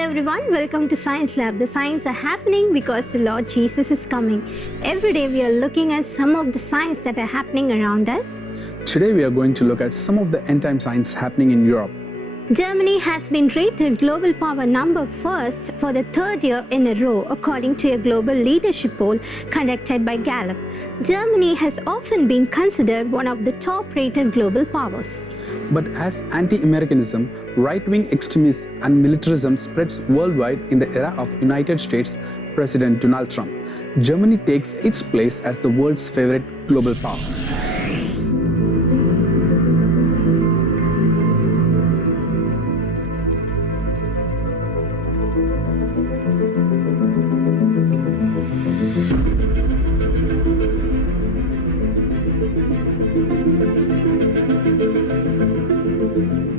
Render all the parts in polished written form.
Hello everyone, welcome to Science Lab. The signs are happening because the Lord Jesus is coming. Every day we are looking at some of the signs that are happening around us. Today we are going to look at some of the end time signs happening in Europe. Germany has been rated global power number first for the third year in a row according to a global leadership poll conducted by Gallup. Germany has often been considered one of the top-rated global powers. But as anti-Americanism, right-wing extremism and militarism spreads worldwide in the era of United States President Donald Trump, Germany takes its place as the world's favorite global power.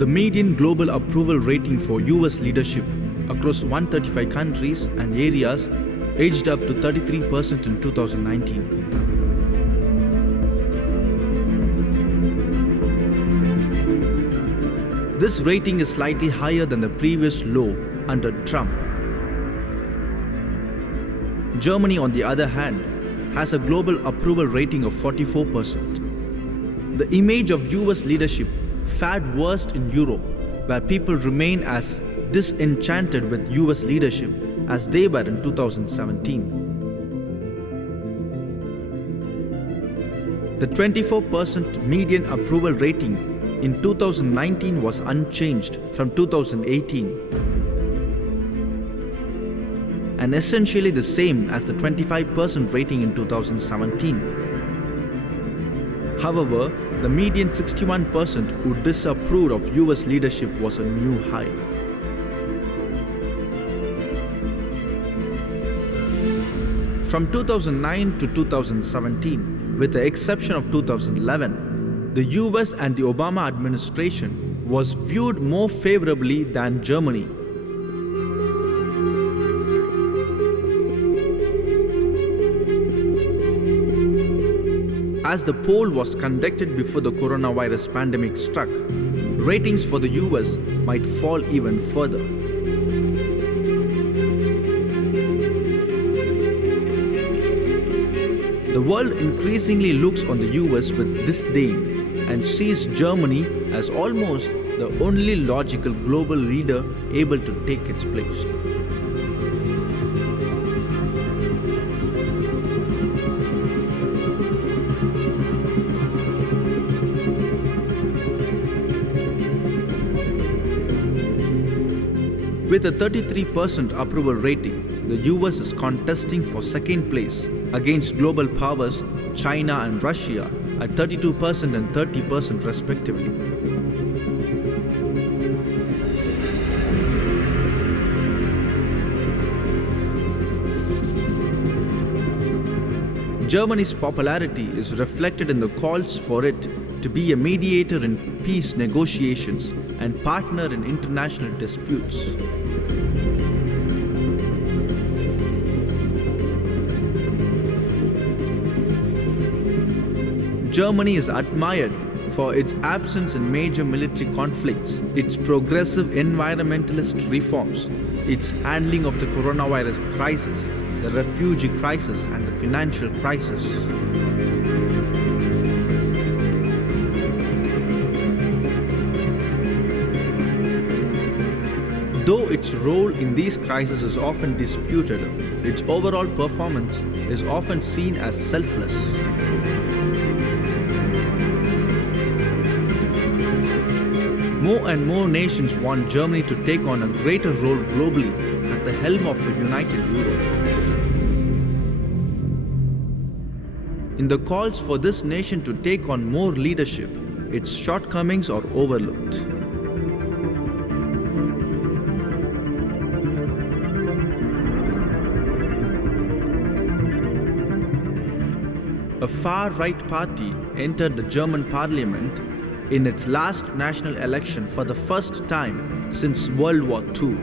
The median global approval rating for US leadership across 135 countries and areas edged up to 33% in 2019. This rating is slightly higher than the previous low under Trump. Germany, on the other hand, has a global approval rating of 44%. The image of US leadership fared worst in Europe, where people remain as disenchanted with US leadership as they were in 2017. The 24% median approval rating in 2019 was unchanged from 2018 and essentially the same as the 25% rating in 2017. However, the median 61% who disapproved of US leadership was a new high. From 2009 to 2017, with the exception of 2011, the US and the Obama administration was viewed more favorably than Germany. As the poll was conducted before the coronavirus pandemic struck, ratings for the US might fall even further. The world increasingly looks on the US with disdain and sees Germany as almost the only logical global leader able to take its place. With a 33% approval rating, the US is contesting for second place against global powers China and Russia at 32% and 30% respectively. Germany's popularity is reflected in the calls for it to be a mediator in peace negotiations and partner in international disputes. Germany is admired for its absence in major military conflicts, its progressive environmentalist reforms, its handling of the coronavirus crisis, the refugee crisis, and the financial crisis. Though its role in these crises is often disputed, its overall performance is often seen as selfless. More and more nations want Germany to take on a greater role globally at the helm of a united Europe. In the calls for this nation to take on more leadership, its shortcomings are overlooked. A far-right party entered the German parliament in its last national election for the first time since World War II.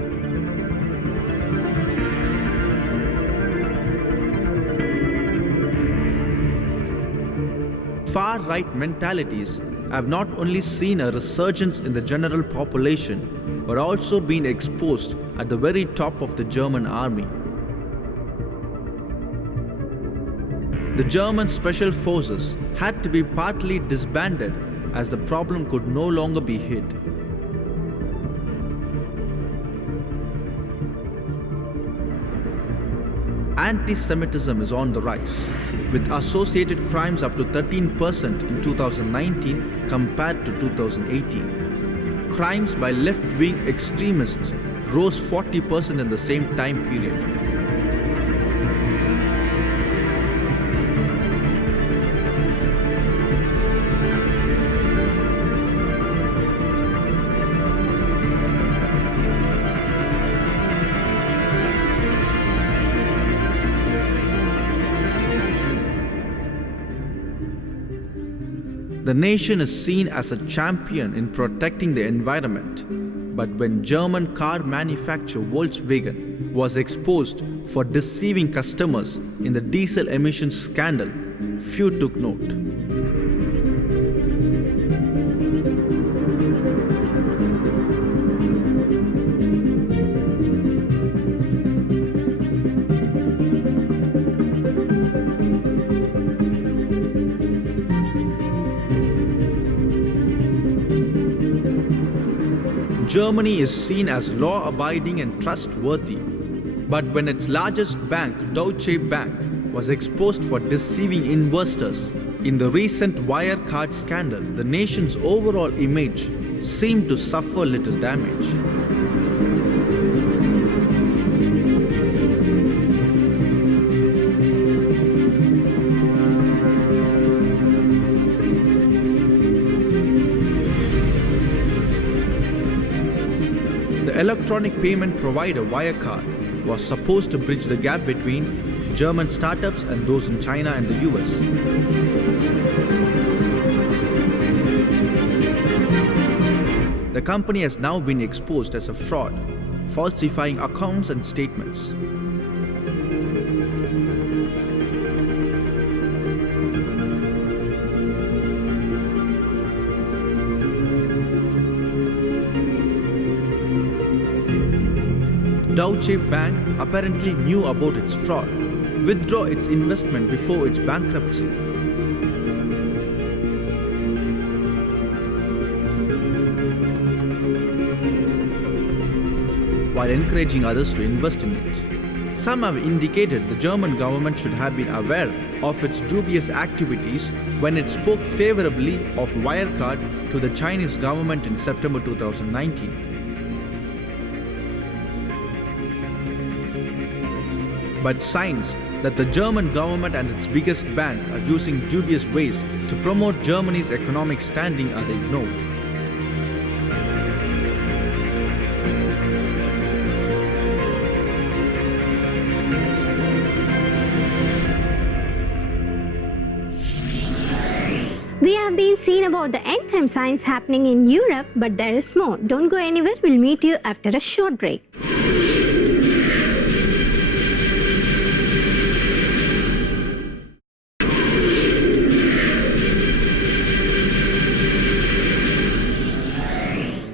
Far-right mentalities have not only seen a resurgence in the general population, were also being exposed at the very top of the German army. The German special forces had to be partly disbanded as the problem could no longer be hid. Anti-Semitism is on the rise, with associated crimes up to 13% in 2019 compared to 2018. Crimes by left-wing extremists rose 40% in the same time period. The nation is seen as a champion in protecting the environment, but when German car manufacturer Volkswagen was exposed for deceiving customers in the diesel emissions scandal, few took note. Germany is seen as law-abiding and trustworthy, but when its largest bank, Deutsche Bank, was exposed for deceiving investors in the recent Wirecard scandal, the nation's overall image seemed to suffer little damage. The electronic payment provider Wirecard was supposed to bridge the gap between German startups and those in China and the US. The company has now been exposed as a fraud, falsifying accounts and statements. Deutsche Bank apparently knew about its fraud, withdrew its investment before its bankruptcy. While encouraging others to invest in it. Some have indicated the German government should have been aware of its dubious activities when it spoke favorably of Wirecard to the Chinese government in September 2019. But signs that the German government and its biggest bank are using dubious ways to promote Germany's economic standing are ignored. We have been seeing about the end time signs happening in Europe, but there is more. Don't go anywhere, we'll meet you after a short break.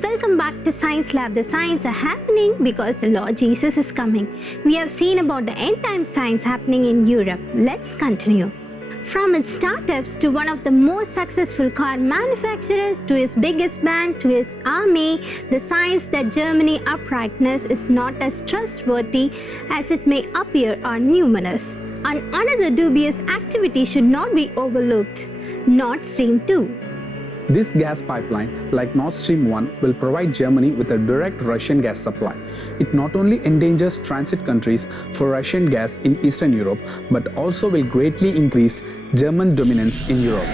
Welcome back to Science Lab. The signs are happening because the Lord Jesus is coming. We have seen about the end time signs happening in Europe. Let's continue. From its startups to one of the most successful car manufacturers to its biggest bank to its army, the signs that Germany's uprightness is not as trustworthy as it may appear are numerous. And another dubious activity should not be overlooked: Nord Stream 2. This gas pipeline, like Nord Stream 1, will provide Germany with a direct Russian gas supply. It not only endangers transit countries for Russian gas in Eastern Europe, but also will greatly increase German dominance in Europe.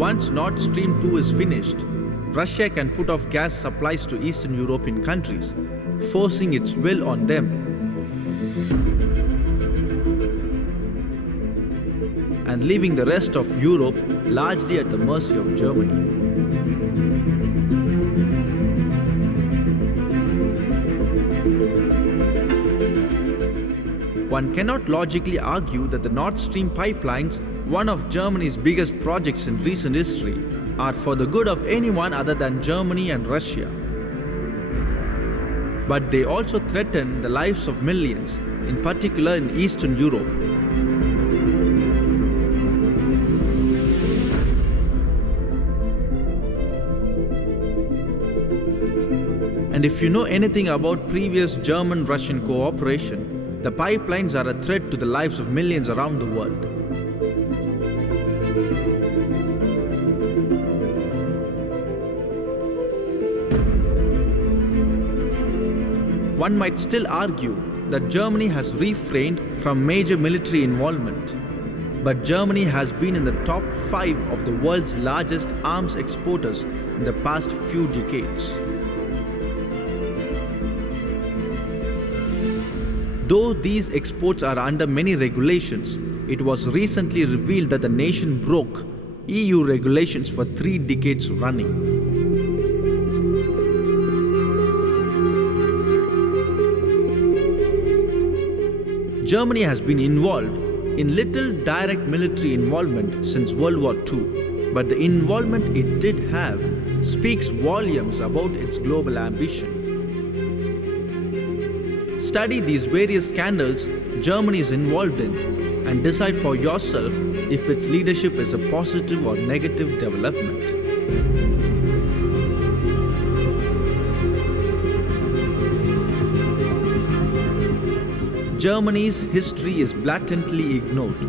Once Nord Stream 2 is finished, Russia can put off gas supplies to Eastern European countries, forcing its will on them. And leaving the rest of Europe largely at the mercy of Germany. One cannot logically argue that the Nord Stream pipelines, one of Germany's biggest projects in recent history, are for the good of anyone other than Germany and Russia. But they also threaten the lives of millions, in particular in Eastern Europe. And if you know anything about previous German-Russian cooperation, the pipelines are a threat to the lives of millions around the world. One might still argue that Germany has refrained from major military involvement, but Germany has been in the top 5 of the world's largest arms exporters in the past few decades. Though these exports are under many regulations, it was recently revealed that the nation broke EU regulations for 3 decades running. Germany has been involved in little direct military involvement since World War II, but the involvement it did have speaks volumes about its global ambition. Study these various scandals Germany is involved in and decide for yourself if its leadership is a positive or negative development. Germany's history is blatantly ignored.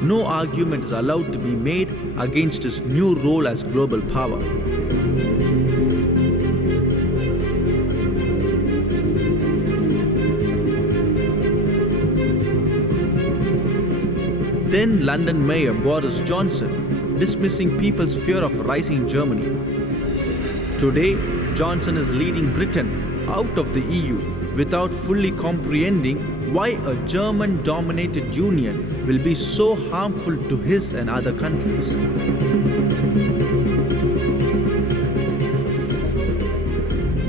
No argument is allowed to be made against its new role as global power. Then London Mayor Boris Johnson dismissing people's fear of rising Germany. Today, Johnson is leading Britain out of the EU without fully comprehending why a German-dominated union will be so harmful to his and other countries.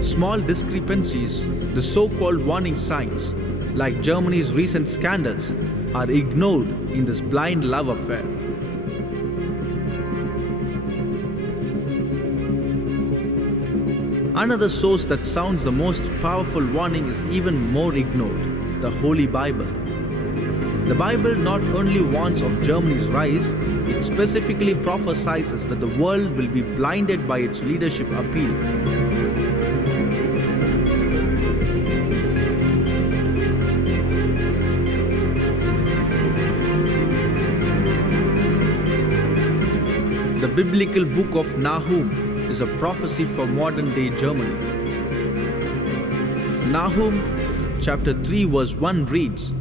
Small discrepancies, the so-called warning signs, like Germany's recent scandals, are ignored in this blind love affair. Another source that sounds the most powerful warning is even more ignored: the Holy Bible. The Bible not only warns of Germany's rise, it specifically prophesies that the world will be blinded by its leadership appeal. The biblical book of Nahum is a prophecy for modern-day Germany. Nahum chapter 3 verse 1 reads,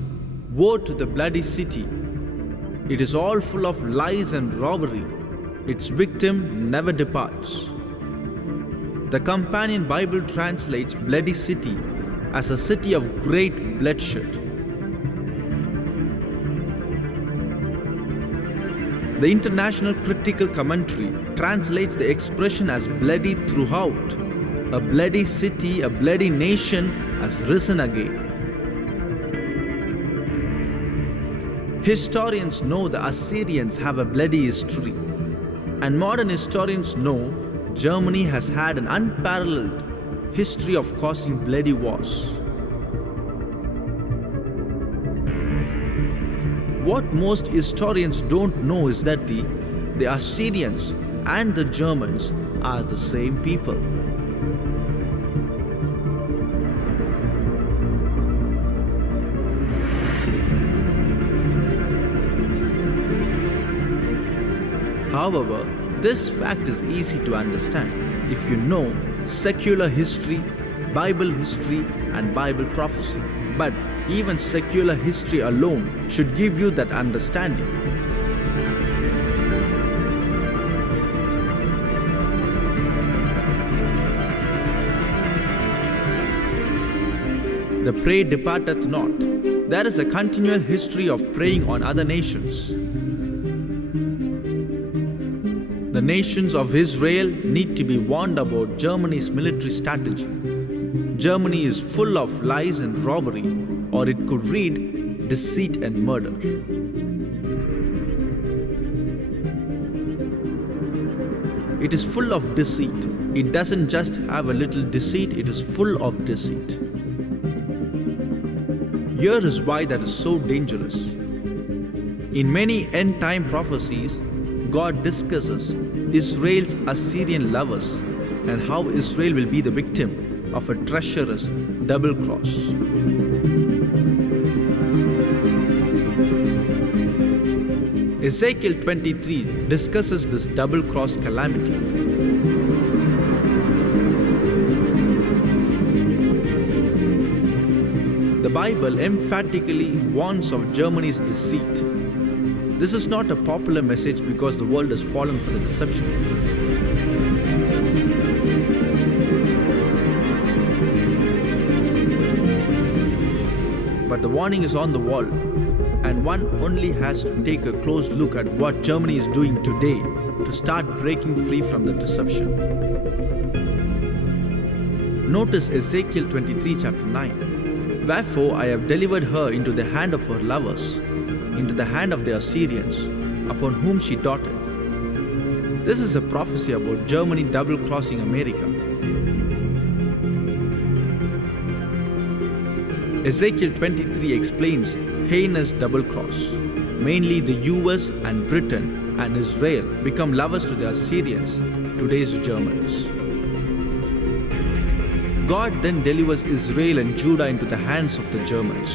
"Woe to the bloody city! It is all full of lies and robbery. Its victim never departs." The Companion Bible translates bloody city as a city of great bloodshed. The International Critical Commentary translates the expression as bloody throughout. A bloody city, a bloody nation has risen again. Historians know the Assyrians have a bloody history, and modern historians know Germany has had an unparalleled history of causing bloody wars. What most historians don't know is that the Assyrians and the Germans are the same people. However, this fact is easy to understand if you know secular history, Bible history, and Bible prophecy. But even secular history alone should give you that understanding. The prey departeth not. There is a continual history of preying on other nations. The nations of Israel need to be warned about Germany's military strategy. Germany is full of lies and robbery, or it could read deceit and murder. It is full of deceit. It doesn't just have a little deceit, it is full of deceit. Here is why that is so dangerous. In many end time prophecies, God discusses Israel's Assyrian lovers and how Israel will be the victim of a treacherous double cross. Ezekiel 23 discusses this double cross calamity. The Bible emphatically warns of Germany's deceit. This is not a popular message because the world has fallen for the deception. But the warning is on the wall, and one only has to take a close look at what Germany is doing today to start breaking free from the deception. Notice Ezekiel 23 chapter 9. Wherefore I have delivered her into the hand of her lovers, into the hand of the Assyrians, upon whom she doted. This is a prophecy about Germany double-crossing America. Ezekiel 23 explains heinous double-cross. Mainly the US and Britain and Israel become lovers to the Assyrians, today's Germans. God then delivers Israel and Judah into the hands of the Germans.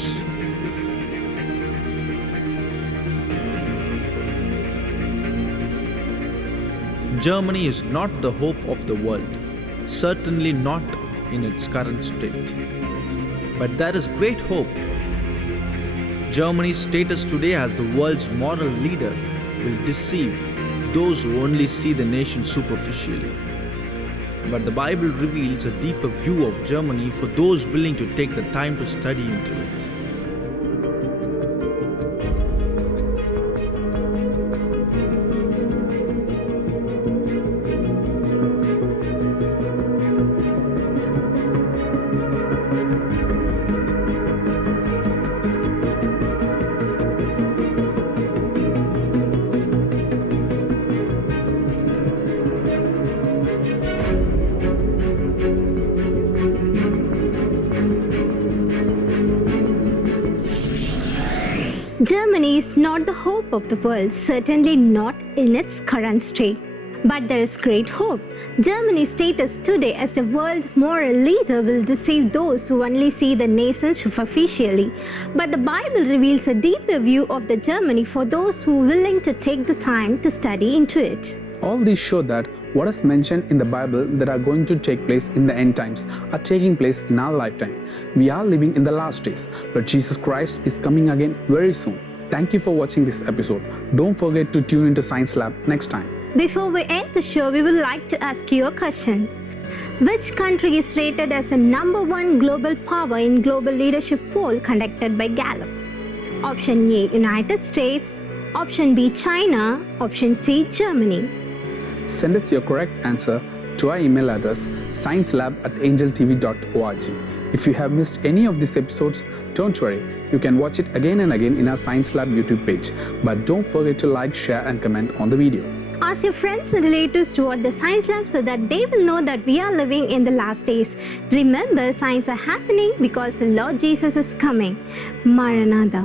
Germany is not the hope of the world, certainly not in its current state. But there is great hope. Germany's status today as the world's moral leader will deceive those who only see the nation superficially. But the Bible reveals a deeper view of Germany for those willing to take the time to study into it. Germany is not the hope of the world, certainly not in its current state. But there is great hope. Germany's status today as the world moral leader will deceive those who only see the nation superficially. But the Bible reveals a deeper view of the Germany for those who are willing to take the time to study into it. All these show that what is mentioned in the Bible that are going to take place in the end times are taking place in our lifetime. We are living in the last days, but Jesus Christ is coming again very soon. Thank you for watching this episode. Don't forget to tune into Science Lab next time. Before we end the show, we would like to ask you a question. Which country is rated as the #1 global power in global leadership poll conducted by Gallup? Option A, United States. Option B, China. Option C, Germany. Send us your correct answer to our email address sciencelab@angeltv.org. If you have missed any of these episodes, don't worry. You can watch it again and again in our Science Lab YouTube page. But don't forget to like, share and comment on the video. Ask your friends and relatives to watch the Science Lab so that they will know that we are living in the last days. Remember, signs are happening because the Lord Jesus is coming. Maranatha.